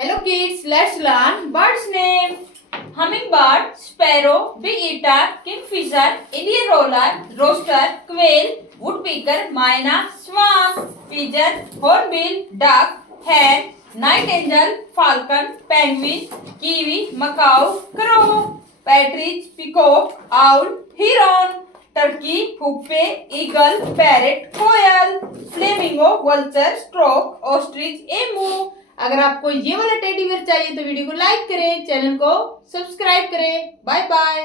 Hello kids, let's learn birds name. Hummingbird, sparrow, big eater, kingfisher, Indian roller, rooster, quail, woodpecker, myna, swan, pigeon, hornbill, duck, hen, night angel, falcon, penguin, kiwi, macaw, crow, partridge, peacock, owl, heron, turkey, hoopoe, eagle, parrot, कोयल, flamingo, vulture, stork, ostrich, emu. अगर आपको ये वाला teddy bear चाहिए तो video को like करें, channel को सब्सक्राइब करें। Bye bye.